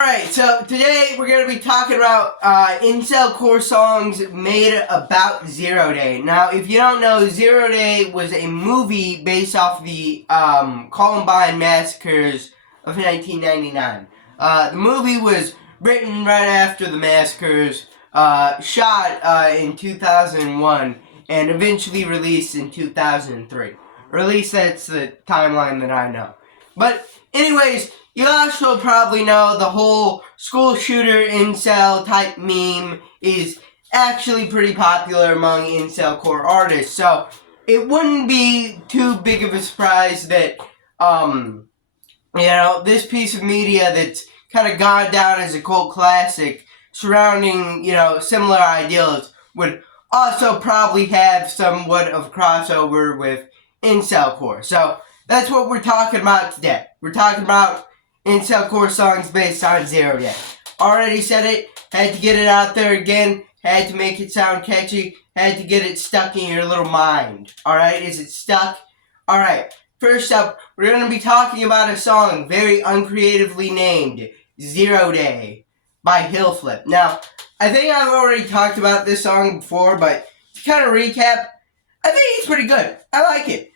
Alright, so today we're going to be talking about Incelcore songs made about zeroday. Now, if you don't know, zeroday was a movie based off the Columbine massacres of 1999. The movie was written right after the massacres, shot in 2001, and eventually released in 2003. Or at least that's the timeline that I know. But anyways, you also probably know the whole school shooter incel type meme is actually pretty popular among Incelcore artists. So it wouldn't be too big of a surprise that, this piece of media that's kind of gone down as a cult classic surrounding, similar ideals would also probably have somewhat of crossover with Incelcore. So that's what we're talking about today. We're talking about Incelcore songs based on zeroday. Already said it, had to get it out there again, had to make it sound catchy, had to get it stuck in your little mind. Alright, is it stuck? Alright, first up, we're going to be talking about a song very uncreatively named Zeroday by Hillflip. Now, I think I've already talked about this song before, but to kind of recap, I think it's pretty good. I like it.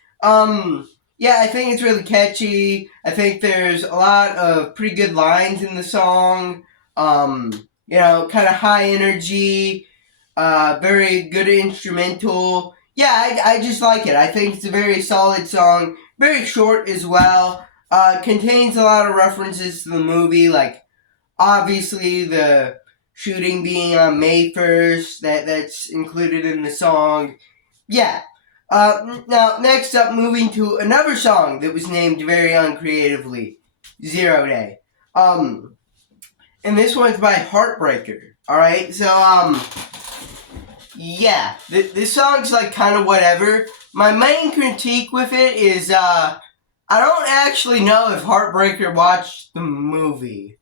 Yeah, I think it's really catchy. I think there's a lot of pretty good lines in the song. Kind of high energy, very good instrumental. Yeah, I just like it. I think it's a very solid song. Very short as well. Contains a lot of references to the movie, like obviously the shooting being on May 1st, that's included in the song. Yeah. Now, next up, moving to another song that was named very uncreatively, Zeroday. And this one's by Heartbreaker. Alright, so, yeah, this song's like kind of whatever. My main critique with it is, I don't actually know if Heartbreaker watched the movie.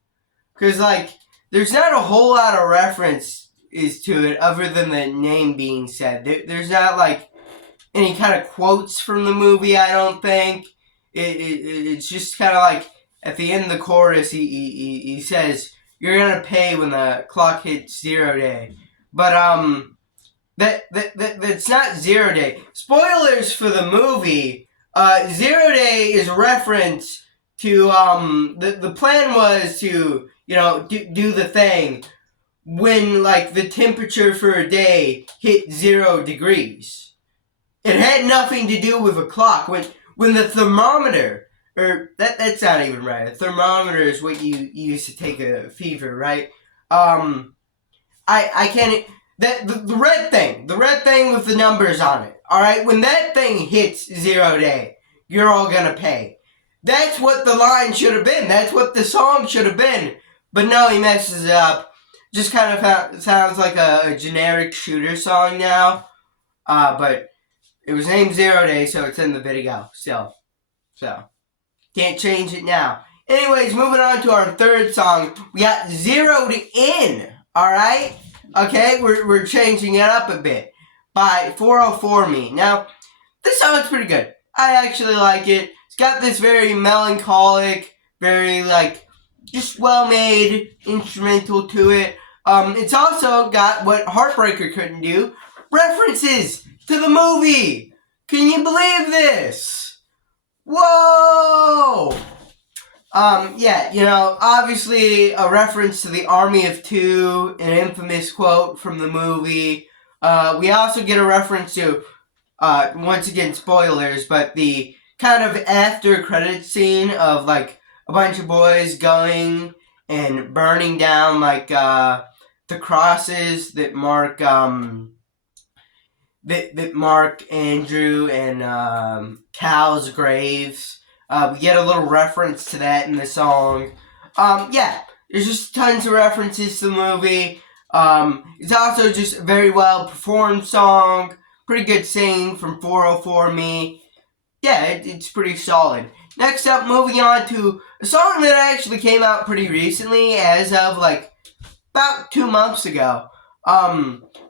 Because, like, there's not a whole lot of reference to it other than the name being said. There's not, like, any kind of quotes from the movie, I don't think. It's just kind of like, at the end of the chorus, he says, "You're gonna pay when the clock hits zeroday." But, that's not zeroday. Spoilers for the movie. Zeroday is a reference to, the plan was to, do the thing when, like, the temperature for a day hit 0 degrees. It had nothing to do with a clock. When the thermometer, or that's not even right. A thermometer is what you use to take a fever, right? I can't. The red thing with the numbers on it. All right, when that thing hits zeroday, you're all gonna pay. That's what the line should have been. That's what the song should have been. But no, he messes it up. Just kind of sounds like a generic shooter song now. But it was named Zeroday, so it's in the video still. So, can't change it now. Anyways, moving on to our third song. We got Zeroed In, alright? Okay, we're changing it up a bit. By 404 Me. Now, this song's pretty good. I actually like it. It's got this very melancholic, very, like, just well-made instrumental to it. It's also got what Heartbreaker couldn't do. References to the movie. Can you believe this? Whoa! Obviously a reference to the Army of Two, an infamous quote from the movie. We also get a reference to, once again, spoilers, but the kind of after credit scene of, like, a bunch of boys going and burning down, like, the crosses that mark, that mark Andrew and Cal's graves. We get a little reference to that in the song. There's just tons of references to the movie. It's also just a very well performed song. Pretty good singing from 404 Me. Yeah, it's pretty solid. Next up, moving on to a song that actually came out pretty recently, as of, like, about 2 months ago.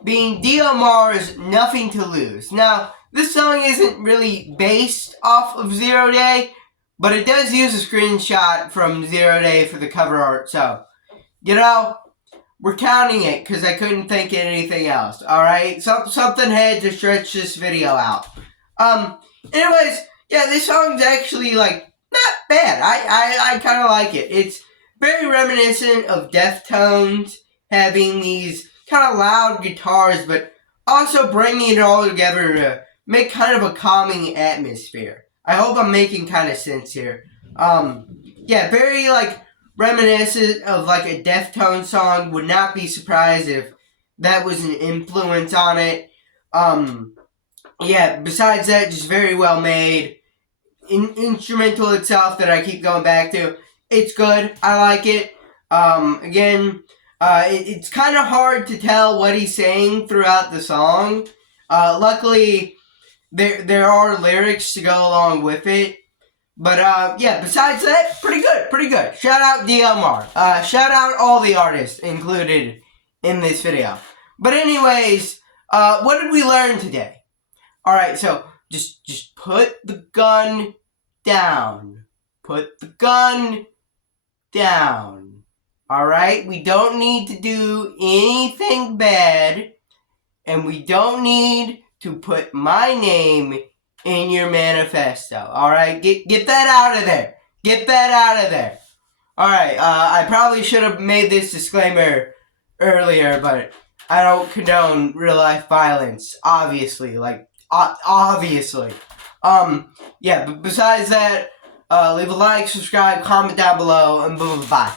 Being DMR's Nothing to Lose. Now, this song isn't really based off of Zeroday, but it does use a screenshot from Zeroday for the cover art, so you know, we're counting it because I couldn't think of anything else. Alright? Something had to stretch this video out. Anyways, yeah, this song's actually, like, not bad. I kind of like it. It's very reminiscent of Deftones, having these kind of loud guitars, but also bringing it all together to make kind of a calming atmosphere. I hope I'm making kind of sense here. Yeah, very, like, reminiscent of, like, a Deftones song. Would not be surprised if that was an influence on it. Yeah, besides that, just very well made. Instrumental itself that I keep going back to, it's good. I like it. Again, it's kind of hard to tell what he's saying throughout the song. Luckily, there are lyrics to go along with it. But yeah, besides that, pretty good. Shout out DLMar. Shout out all the artists included in this video. But anyways, what did we learn today? Alright, so just put the gun down. Put the gun down. Alright? We don't need to do anything bad. And we don't need to put my name in your manifesto. Alright? Get that out of there. Get that out of there. Alright, I probably should have made this disclaimer earlier, but I don't condone real life violence, obviously. Like, obviously. Yeah, but besides that, leave a like, subscribe, comment down below, and bye.